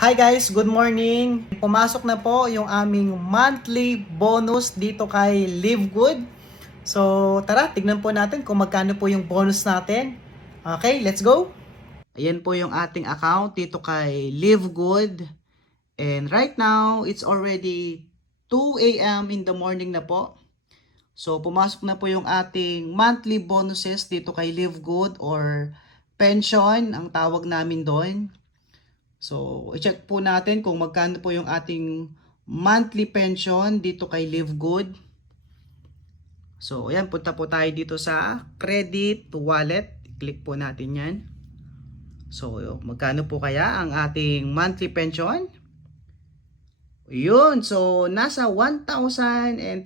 Hi guys, good morning. Pumasok na po yung aming monthly bonus dito kay Live Good. So tara, tignan po natin kung magkano po yung bonus natin. Okay, let's go. Ayan po yung ating account dito kay Live Good. And right now, it's already 2 a.m. in the morning na po. So pumasok na po yung ating monthly bonuses dito kay Live Good or pension ang tawag namin doon. So, i-check po natin kung magkano po yung ating monthly pension dito kay Live Good. So, ayan, punta po tayo dito sa credit wallet. I-click po natin yan. So, magkano po kaya ang ating monthly pension? Yun, so nasa $1,352.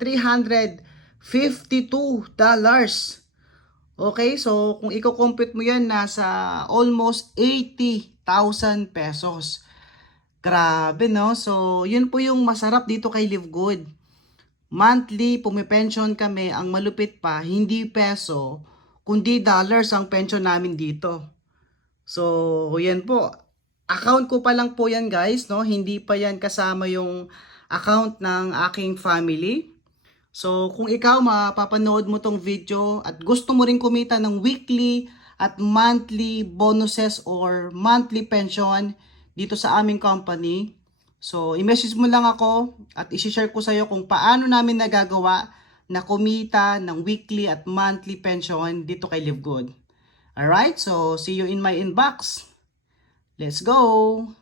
Okay, so kung i-compute mo yan, nasa almost 80,000 pesos. Grabe, no? So, yun po yung masarap dito kay Live Good. Monthly, pumipension kami. Ang malupit pa, hindi peso, kundi dollars ang pension namin dito. So, yan po. Account ko pa lang po yan, guys, no? Hindi pa yan kasama yung account ng aking family. So, kung ikaw mapapanood mo tong video at gusto mo rin kumita ng weekly at monthly bonuses or monthly pension dito sa aming company, so i-message mo lang ako at i-share ko sa iyo kung paano namin nagagawa na kumita ng weekly at monthly pension dito kay Live Good. Alright, so see you in my inbox. Let's go!